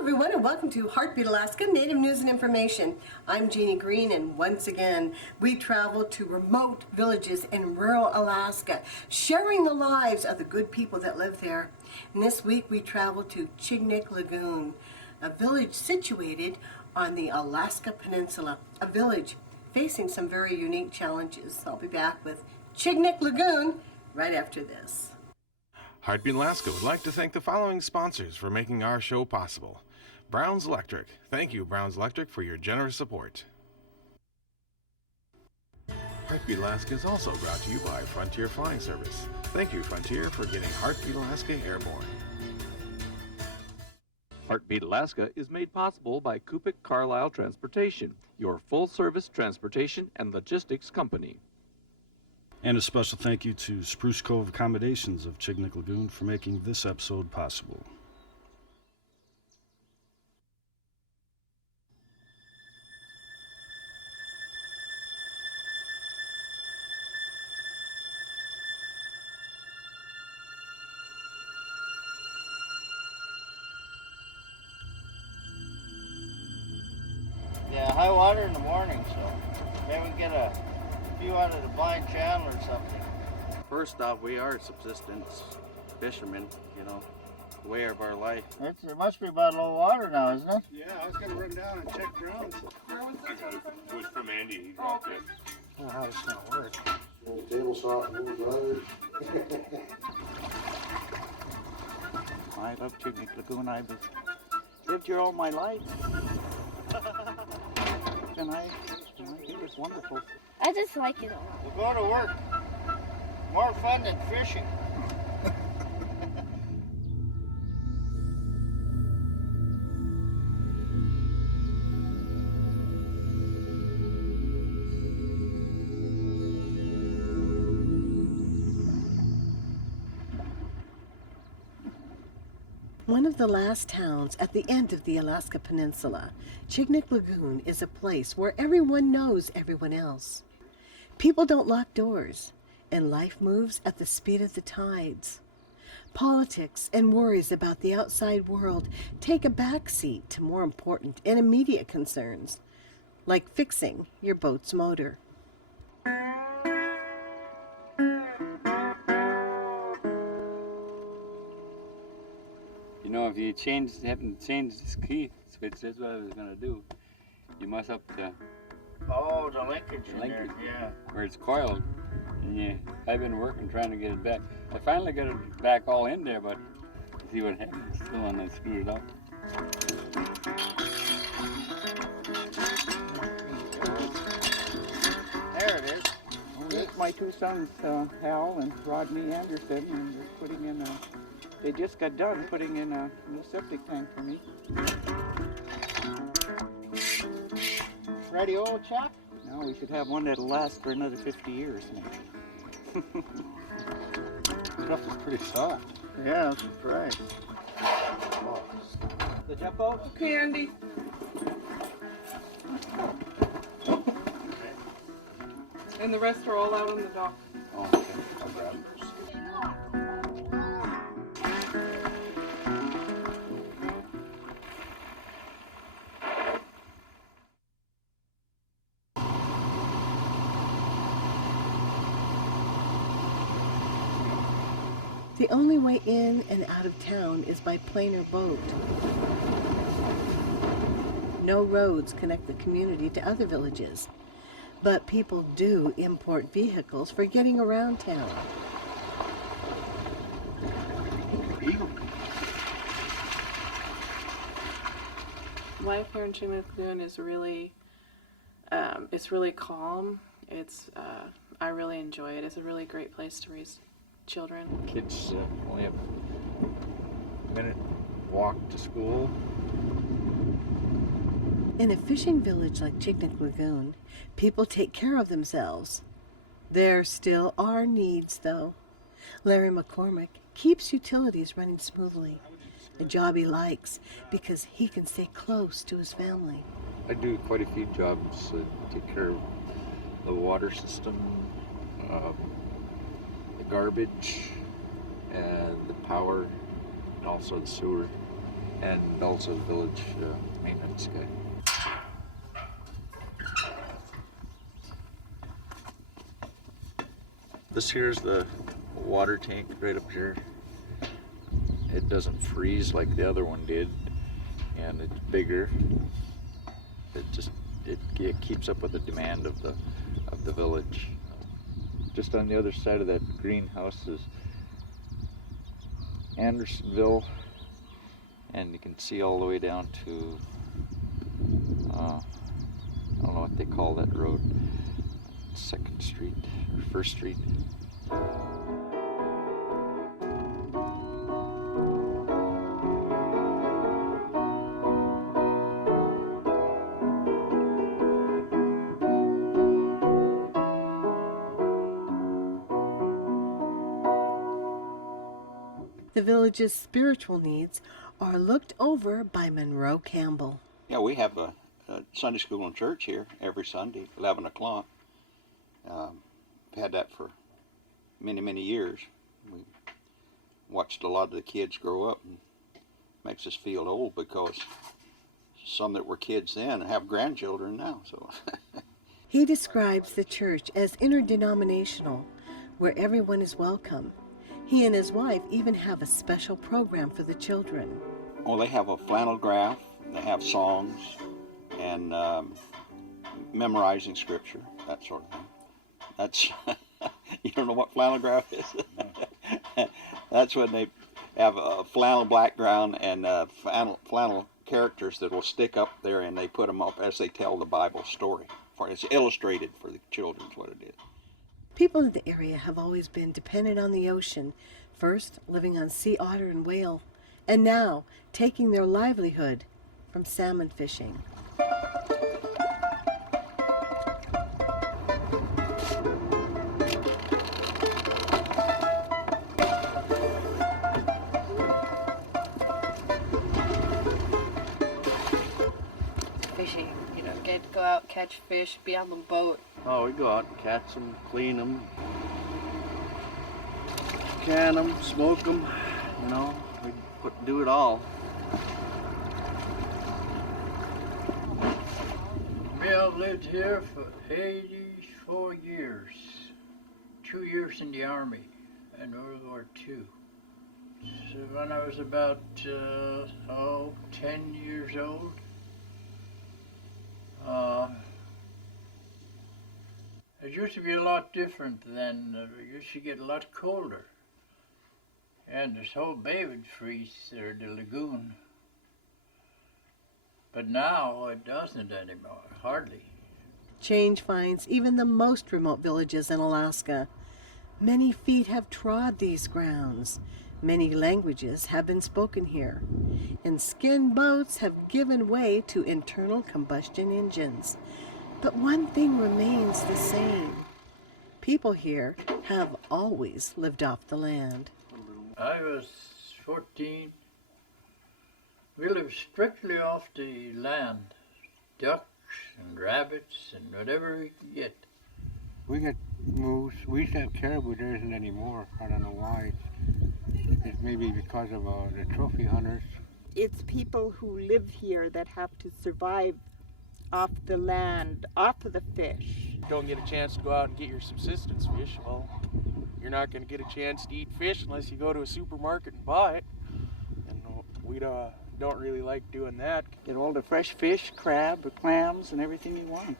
everyone, and welcome to Heartbeat Alaska Native News and Information. I'm Jeannie Green, and once again, we travel to remote villages in rural Alaska, sharing the lives of the good people that live there. And this week, we travel to Chignik Lagoon, a village situated on the Alaska Peninsula, a village facing some very unique challenges. I'll be back with Chignik Lagoon right after this. Heartbeat Alaska would like to thank the following sponsors for making our show possible. Brown's Electric. Thank you, Brown's Electric, for your generous support. Heartbeat Alaska is also brought to you by Frontier Flying Service. Thank you, Frontier, for getting Heartbeat Alaska airborne. Heartbeat Alaska is made possible by Kupik Carlisle Transportation, your full-service transportation and logistics company. And a special thank you to Spruce Cove Accommodations of Chignik Lagoon for making this episode possible. Yeah, high water in the morning, so maybe we get a few out of the blind channel or something. First off, we are subsistence fishermen, you know, the way of our life. It must be about low water now, isn't it? Yeah, I was going to run down and check grounds. Where was this one from? It was from Andy. He dropped it. I don't know how it's going to work. The table saw it move right. I love Chignik Lagoon. I've lived here all my life. and I think it's wonderful. I just like it all. We'll go to work. More fun than fishing. One of the last towns at the end of the Alaska Peninsula, Chignik Lagoon is a place where everyone knows everyone else. People don't lock doors, and life moves at the speed of the tides. Politics and worries about the outside world take a backseat to more important and immediate concerns, like fixing your boat's motor. You know, if you haven't changed this key switch, that's what I was going to do. You must up the linkage in there, yeah. Where it's coiled. And yeah, I've been working trying to get it back. I finally got it back all in there, but see what happens. Still on that screwed it up. There it is. It's my two sons, Hal and Rodney Anderson, and they're putting in a... They just got done putting in a new septic tank for me. Ready, old chap? Now we should have one that'll last for another 50 years, maybe. Stuff is pretty soft. Yeah, I'm surprised. The jump boat? Okay, Andy. And the rest are all out on the dock. Oh, okay. I'll grab it. The only way in and out of town is by plane or boat. No roads connect the community to other villages, but people do import vehicles for getting around town. Life here in Chignik Lagoon is really, it's really calm. I really enjoy it. It's a really great place to raise children. Kids only have a minute walk to school. In a fishing village like Chignik Lagoon, people take care of themselves. There still are needs, though. Larry McCormick keeps utilities running smoothly, a job he likes because he can stay close to his family. I do quite a few jobs, take care of the water system, the garbage, and the power, and also the sewer. and also the village maintenance guy. This here's the water tank right up here. It doesn't freeze like the other one did, and it's bigger. It keeps up with the demand of the village. Just on the other side of that greenhouse is Andersonville, and you can see all the way down to I don't know what they call that road, 2nd Street or 1st Street. The village's spiritual needs are looked over by Monroe Campbell. Yeah, we have a Sunday school and church here every Sunday, 11 o'clock. We've had that for many, many years. We watched a lot of the kids grow up, and it makes us feel old because some that were kids then have grandchildren now. So He describes the church as interdenominational, where everyone is welcome. He and his wife even have a special program for the children. well, they have a flannel graph, they have songs, and memorizing scripture, that sort of thing. That's, you don't know what flannel graph is? That's when they have a flannel background and flannel characters that will stick up there, and they put them up as they tell the Bible story. It's illustrated for the children, is what it is. People in the area have always been dependent on the ocean, first living on sea otter and whale, and now taking their livelihood from salmon fishing. Fishing, you know, get to go out, catch fish, be on the boat. Oh, we go out and catch them, clean them, can them, smoke them, you know, we do it all. I've lived here for 84 years, 2 years in the Army in World War II. So when I was about 10 years old, it used to be a lot different then. It used to get a lot colder. And this whole bay would freeze there, the lagoon. But now it doesn't anymore, hardly. Change finds even the most remote villages in Alaska. Many feet have trod these grounds. Many languages have been spoken here. And skin boats have given way to internal combustion engines. But one thing remains the same. People here have always lived off the land. I was 14. We lived strictly off the land. Ducks and rabbits and whatever we could get. We got moose. We used to have caribou. There isn't anymore. I don't know why. It's maybe because of the trophy hunters. It's people who live here that have to survive off the land, off of the fish. Don't get a chance to go out and get your subsistence fish. Well, you're not going to get a chance to eat fish unless you go to a supermarket and buy it. And we don't really like doing that. Get all the fresh fish, crab, clams, and everything you want.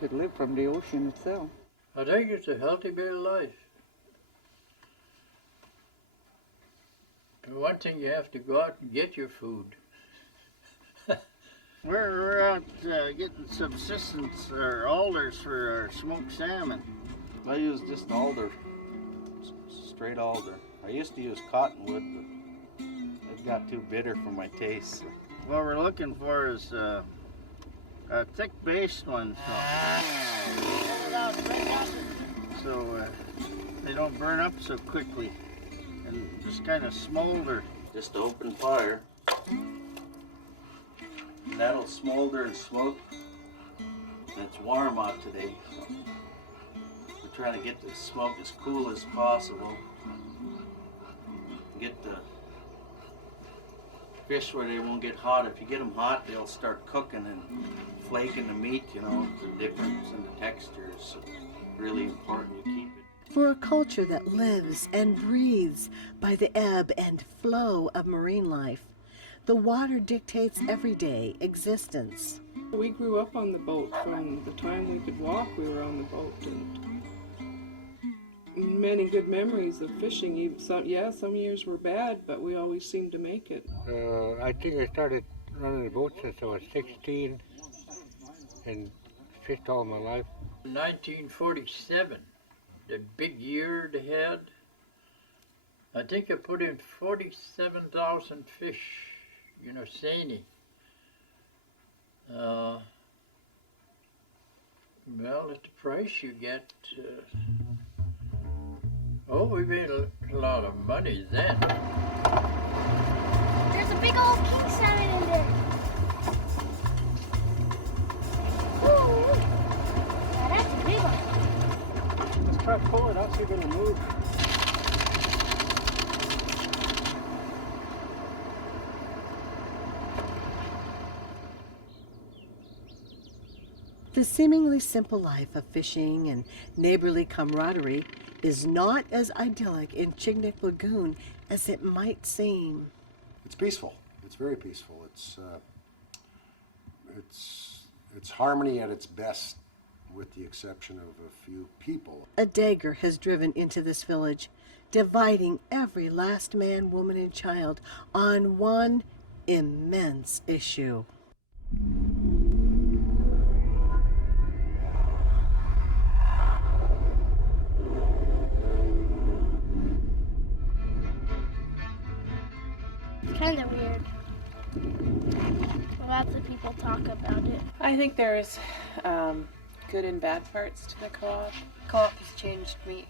Could live from the ocean itself. I think it's a healthy way of life. But one thing, you have to go out and get your food. We're out getting subsistence or alders for our smoked salmon. I use just alder, straight alder. I used to use cottonwood, but it got too bitter for my taste. What we're looking for is a thick-based one, so they don't burn up so quickly and just kind of smolder. Just open fire. And that'll smolder and smoke. And it's warm out today, so we're trying to get the smoke as cool as possible. Get the fish where they won't get hot. If you get them hot, they'll start cooking and flaking the meat, you know, the difference in the texture is really important you keep it. For a culture that lives and breathes by the ebb and flow of marine life, the water dictates everyday existence. We grew up on the boat. From the time we could walk, we were on the boat, and many good memories of fishing. Some years were bad, but we always seemed to make it. I think I started running the boat since I was 16 and fished all my life. 1947, the big year they had. I think I put in 47,000 fish, you know, seine. Well, at the price you get, we made a lot of money then. There's a big old king salmon in there. Ooh, now that's a big one. Let's try to pull it out, see if it'll move. The seemingly simple life of fishing and neighborly camaraderie is not as idyllic in Chignik Lagoon as it might seem. It's peaceful. It's very peaceful. It's harmony at its best, with the exception of a few people. A dagger has driven into this village, dividing every last man, woman, and child on one immense issue. Kind of weird. Lots of people talk about it. I think there's good and bad parts to the co-op. Co-op has changed me.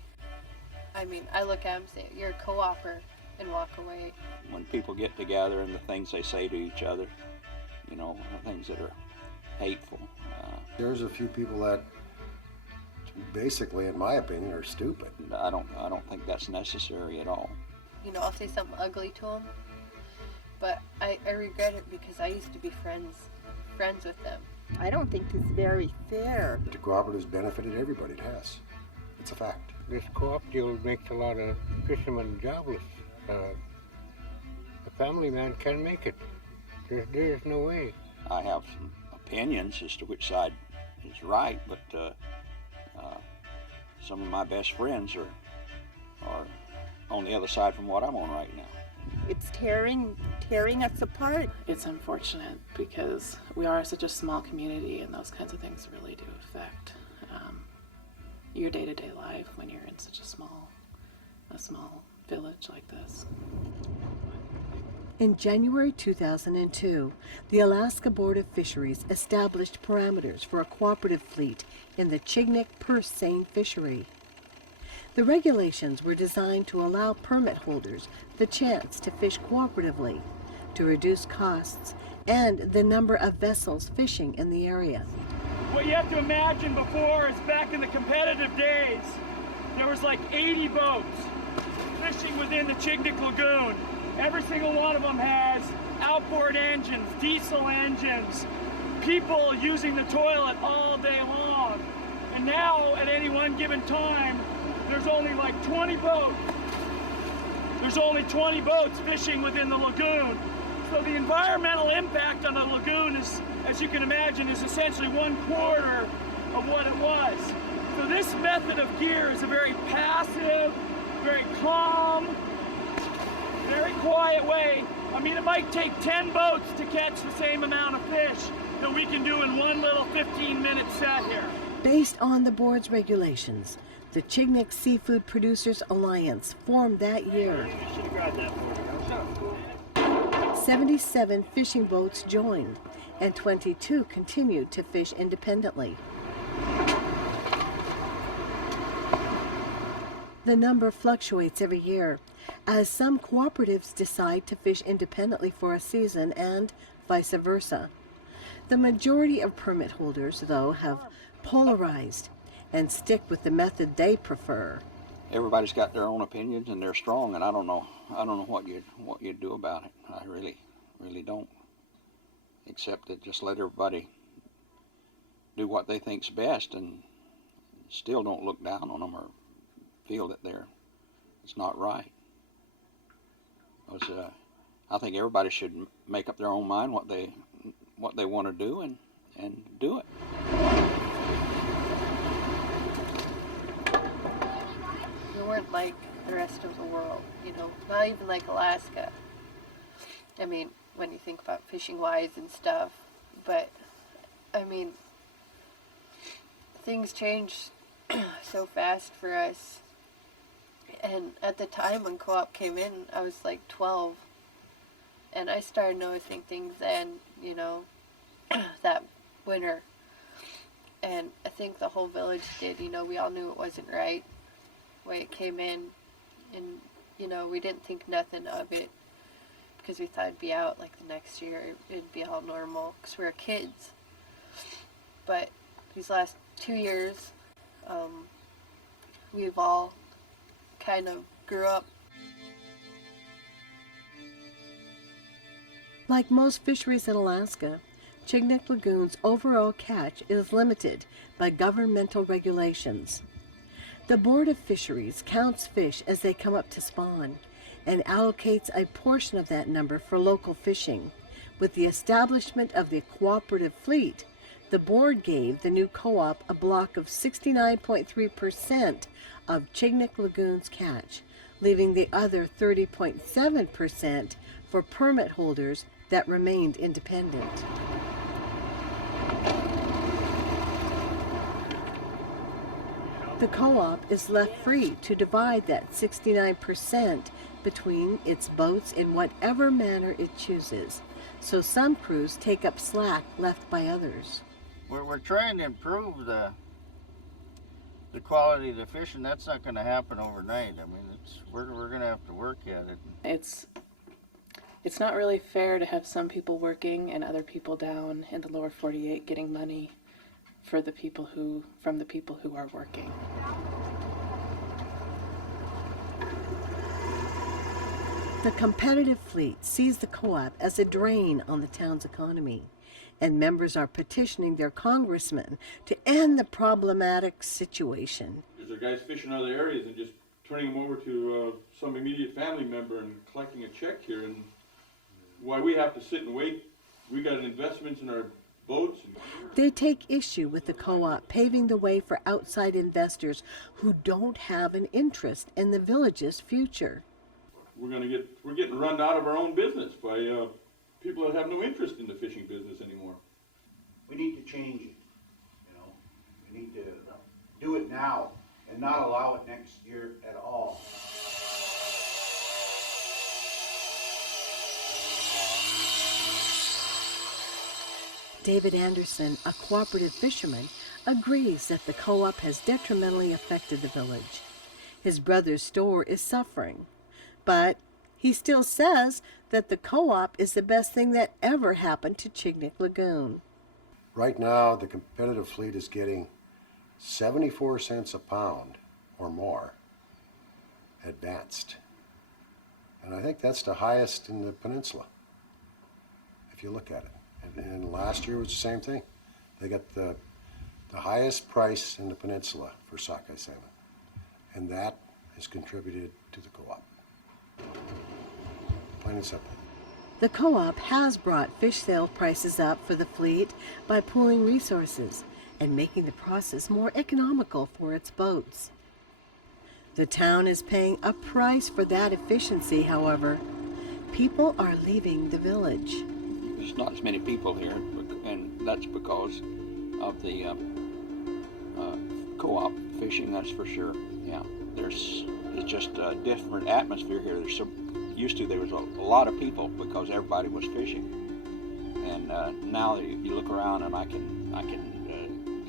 I mean, I look at them and say, you're a co-opper, and walk away. When people get together and the things they say to each other, you know, things that are hateful. There's a few people that basically, in my opinion, are stupid. I don't think that's necessary at all. You know, I'll say something ugly to them, but I regret it because I used to be friends with them. I don't think it's very fair. The cooperative's benefited everybody. It has. It's a fact. This co-op deal makes a lot of fishermen jobless. A family man can't make it. There's no way. I have some opinions as to which side is right, but some of my best friends are on the other side from what I'm on right now. It's tearing us apart. It's unfortunate because we are such a small community, and those kinds of things really do affect your day-to-day life when you're in such a small village like this. In January 2002, the Alaska Board of Fisheries established parameters for a cooperative fleet in the Chignik purse seine fishery. The regulations were designed to allow permit holders the chance to fish cooperatively, to reduce costs, and the number of vessels fishing in the area. What you have to imagine before is back in the competitive days, there was like 80 boats fishing within the Chignik Lagoon. Every single one of them has outboard engines, diesel engines, people using the toilet all day long. And now, at any one given time, there's only like 20 boats. There's only 20 boats fishing within the lagoon. So the environmental impact on the lagoon is, as you can imagine, is essentially 1/4 of what it was. So this method of gear is a very passive, very calm, very quiet way. I mean, it might take 10 boats to catch the same amount of fish that we can do in one little 15-minute set here. Based on the board's regulations, the Chignik Seafood Producers Alliance formed that year. 77 fishing boats joined, and 22 continued to fish independently. The number fluctuates every year, as some cooperatives decide to fish independently for a season and vice versa. The majority of permit holders, though, have polarized and stick with the method they prefer. Everybody's got their own opinions and they're strong, and I don't know what you do about it. I really don't. Except to just let everybody do what they think's best, and still don't look down on them or feel that it's not right. Because I think everybody should make up their own mind what they want to do and do it. We weren't like the rest of the world, you know, not even like Alaska. I mean, when you think about fishing wise and stuff, but I mean, things changed so fast for us. And at the time when co-op came in, I was like 12, and I started noticing things then, you know, that winter. And I think the whole village did, you know, we all knew it wasn't right the way it came in, and, you know, we didn't think nothing of it because we thought it'd be out like the next year, it'd be all normal because we were kids. But these last 2 years, we've all kind of grew up. Like most fisheries in Alaska, Chignik Lagoon's overall catch is limited by governmental regulations. The Board of Fisheries counts fish as they come up to spawn and allocates a portion of that number for local fishing. With the establishment of the cooperative fleet, the board gave the new co-op a block of 69.3% of Chignik Lagoon's catch, leaving the other 30.7% for permit holders that remained independent. The co-op is left free to divide that 69% between its boats in whatever manner it chooses, so some crews take up slack left by others. We're trying to improve the quality of the fish, and that's not going to happen overnight. I mean, we're going to have to work at it. It's not really fair to have some people working and other people down in the lower 48 getting money from the people who are working. The competitive fleet sees the co-op as a drain on the town's economy, and members are petitioning their congressmen to end the problematic situation. There guys fishing other areas and just turning them over to some immediate family member and collecting a check here, and why we have to sit and wait. We got investments in our boats. They take issue with the co-op paving the way for outside investors who don't have an interest in the village's future. We're getting run out of our own business by people that have no interest in the fishing business anymore. We need to change it, you know. We need to do it now and not allow it next year at all. David Anderson, a cooperative fisherman, agrees that the co-op has detrimentally affected the village. His brother's store is suffering, but he still says that the co-op is the best thing that ever happened to Chignik Lagoon. Right now, the competitive fleet is getting 74 cents a pound or more advanced. And I think that's the highest in the peninsula, if you look at it. And last year was the same thing. They got the highest price in the peninsula for sockeye salmon. And that has contributed to the co-op. Plain and simple. The co-op has brought fish sale prices up for the fleet by pooling resources and making the process more economical for its boats. The town is paying a price for that efficiency, however. People are leaving the village. There's not as many people here, and that's because of the co-op fishing, that's for sure. Yeah, it's just a different atmosphere here. There was a lot of people because everybody was fishing, and now you look around and I can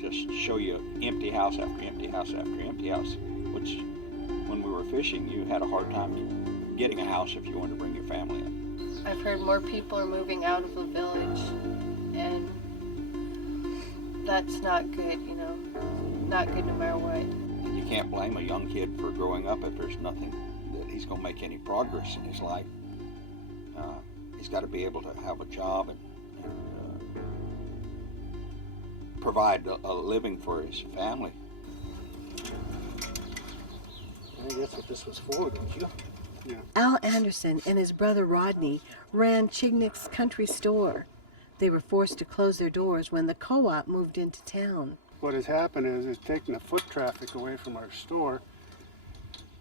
just show you empty house after empty house after empty house, which when we were fishing you had a hard time getting a house if you wanted to bring your family in. I've heard more people are moving out of the village, and that's not good, you know, not good no matter what. And you can't blame a young kid for growing up if there's nothing that he's going to make any progress in his life. he's got to be able to have a job and provide a living for his family. I think that's what this was for, don't you? Yeah. Al Anderson and his brother Rodney ran Chignik's country store. They were forced to close their doors when the co-op moved into town. What has happened is it's taken the foot traffic away from our store.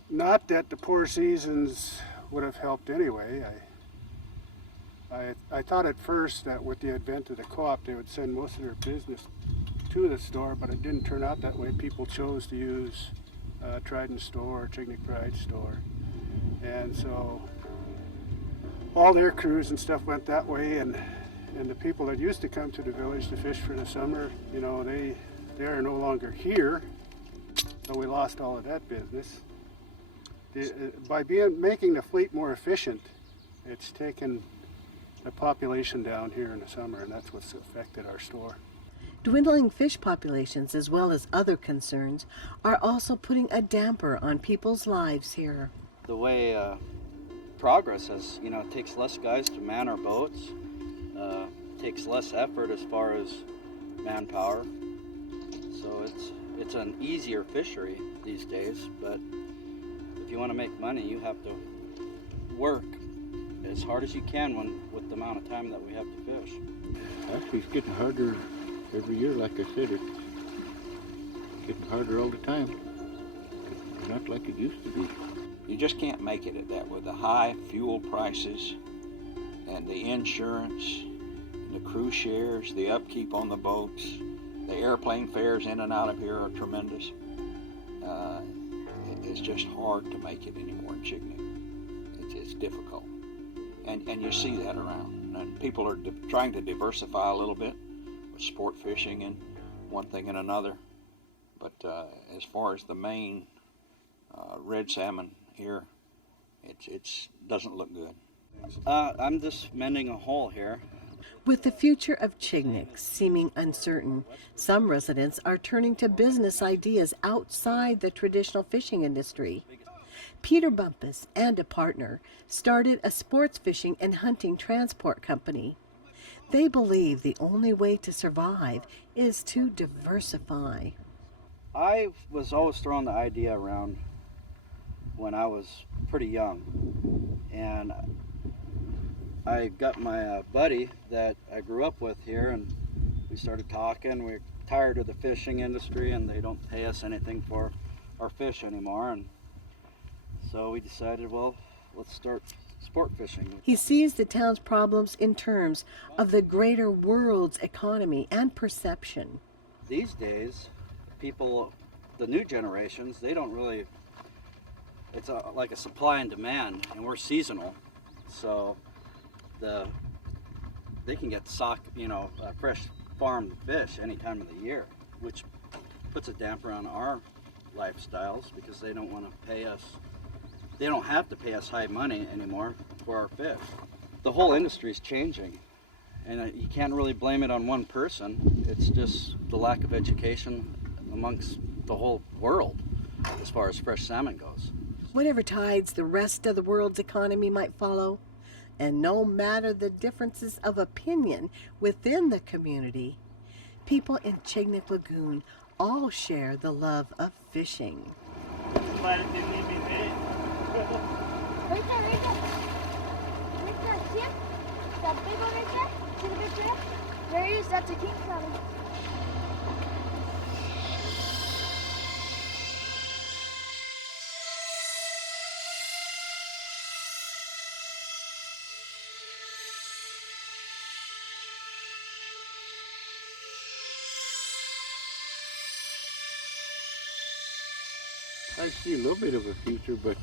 Not that the poor seasons would have helped anyway. I thought at first that with the advent of the co-op they would send most of their business to the store, but it didn't turn out that way. People chose to use Trident store or Chignik Pride store. And so all their crews and stuff went that way, and the people that used to come to the village to fish for the summer, you know, they are no longer here, so we lost all of that business. By making the fleet more efficient, it's taken the population down here in the summer, and that's what's affected our store. Dwindling fish populations, as well as other concerns, are also putting a damper on people's lives here. The way progress has, you know, it takes less guys to man our boats, takes less effort as far as manpower. So it's an easier fishery these days, but if you want to make money, you have to work as hard as you can with the amount of time that we have to fish. Actually, it's getting harder every year, like I said. It's getting harder all the time. It's not like it used to be. You just can't make it at that with the high fuel prices and the insurance, the crew shares, the upkeep on the boats. The airplane fares in and out of here are tremendous. It's just hard to make it anymore in Chignik. It's difficult. And you see that around. And people are trying to diversify a little bit with sport fishing and one thing and another. But as far as the main red salmon here, it doesn't look good. I'm just mending a hole here. With the future of Chignik seeming uncertain, some residents are turning to business ideas outside the traditional fishing industry. Peter Bumpus and a partner started a sports fishing and hunting transport company. They believe the only way to survive is to diversify. I was always throwing the idea around when I was pretty young, and I got my buddy that I grew up with here, and we started talking. We're tired of the fishing industry, and they don't pay us anything for our fish anymore, and so we decided, well, let's start sport fishing. He sees the town's problems in terms of the greater world's economy and perception. These days, people, the new generations, they don't really, it's like a supply and demand, and we're seasonal, so they can get fresh farmed fish any time of the year, which puts a damper on our lifestyles because they don't want to pay us. They don't have to pay us high money anymore for our fish. The whole industry is changing, and you can't really blame it on one person. It's just the lack of education amongst the whole world as far as fresh salmon goes. Whatever tides the rest of the world's economy might follow, and no matter the differences of opinion within the community, people in Chignik Lagoon all share the love of fishing. Right there. See it? That big one right there? See the big crab? There he is. That's a king salmon. I see a little bit of a future, but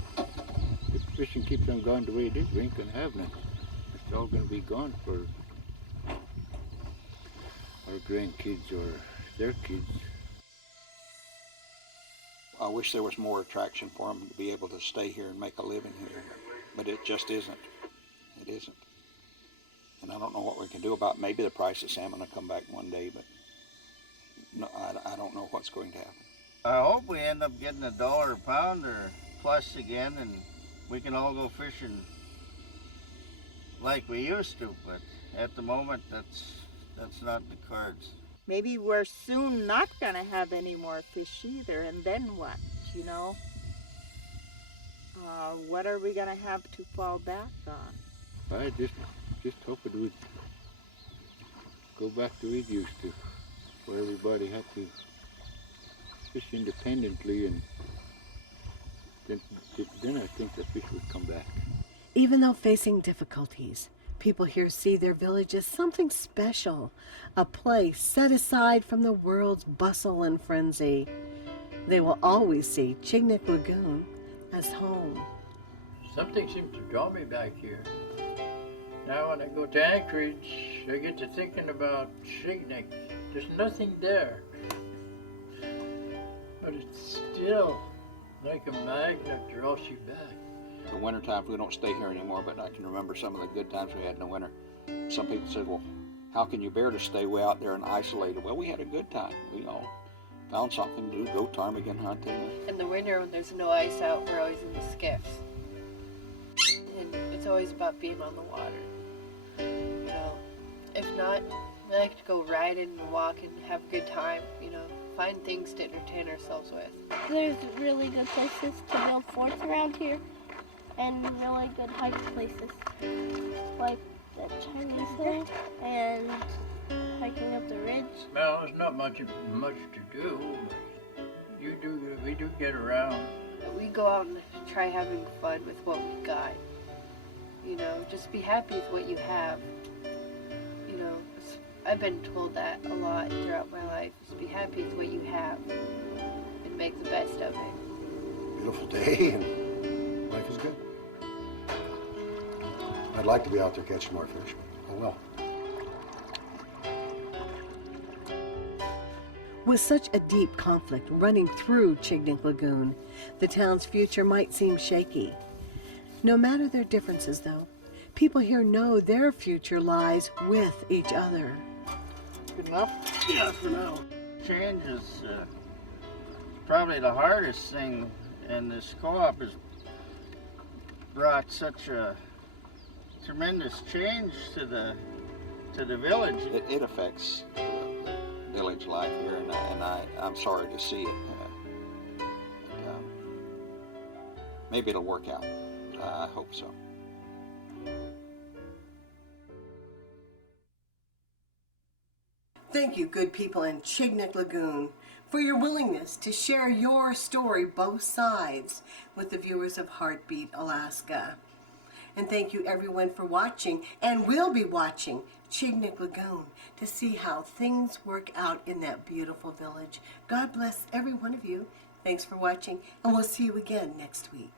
if fishing keeps on going the way it is, we ain't gonna have none. It's all gonna be gone for our grandkids or their kids. I wish there was more attraction for them to be able to stay here and make a living here, but it just isn't. It isn't. And I don't know what we can do about it. Maybe the price of salmon will come back one day, but no, I don't know what's going to happen. I hope we end up getting $1 a pound or plus again, and we can all go fishing like we used to, but at the moment that's not the cards. Maybe we're soon not gonna have any more fish either, and then what, you know? What are we gonna have to fall back on? I just hope it would go back to it used to, where everybody had to fish independently, and then I think the fish would come back. Even though facing difficulties, people here see their village as something special, a place set aside from the world's bustle and frenzy. They will always see Chignik Lagoon as home. Something seems to draw me back here. Now when I go to Anchorage, I get to thinking about Chignik. There's nothing there. But it's still like a magnet draws you back. The winter times we don't stay here anymore, but I can remember some of the good times we had in the winter. Some people said, well, how can you bear to stay way out there and isolated? Well, we had a good time. We all found something to do, go ptarmigan hunting. In the winter when there's no ice out, we're always in the skiffs. And it's always about being on the water. You know, if not, we like to go riding and walking, have a good time, you know, find things to entertain ourselves with. There's really good places to build forts around here, and really good hike places, like the Chinese Hill and hiking up the ridge. Well, there's not much to do, but we do get around. We go out and try having fun with what we've got. You know, just be happy with what you have. You know, I've been told that a lot throughout my life. Just be happy with what you have and make the best of it. Beautiful day and life is good. I'd like to be out there catching more fish. I will. With such a deep conflict running through Chignik Lagoon, the town's future might seem shaky. No matter their differences, though, people here know their future lies with each other. Good enough? Yeah, for now. Change is probably the hardest thing, and this co-op has brought such a tremendous change to the village. It affects village life here, and I'm sorry to see it. Maybe it'll work out. I hope so. Thank you, good people in Chignik Lagoon, for your willingness to share your story, both sides, with the viewers of Heartbeat Alaska. And thank you, everyone, for watching, and will be watching Chignik Lagoon to see how things work out in that beautiful village. God bless every one of you. Thanks for watching, and we'll see you again next week.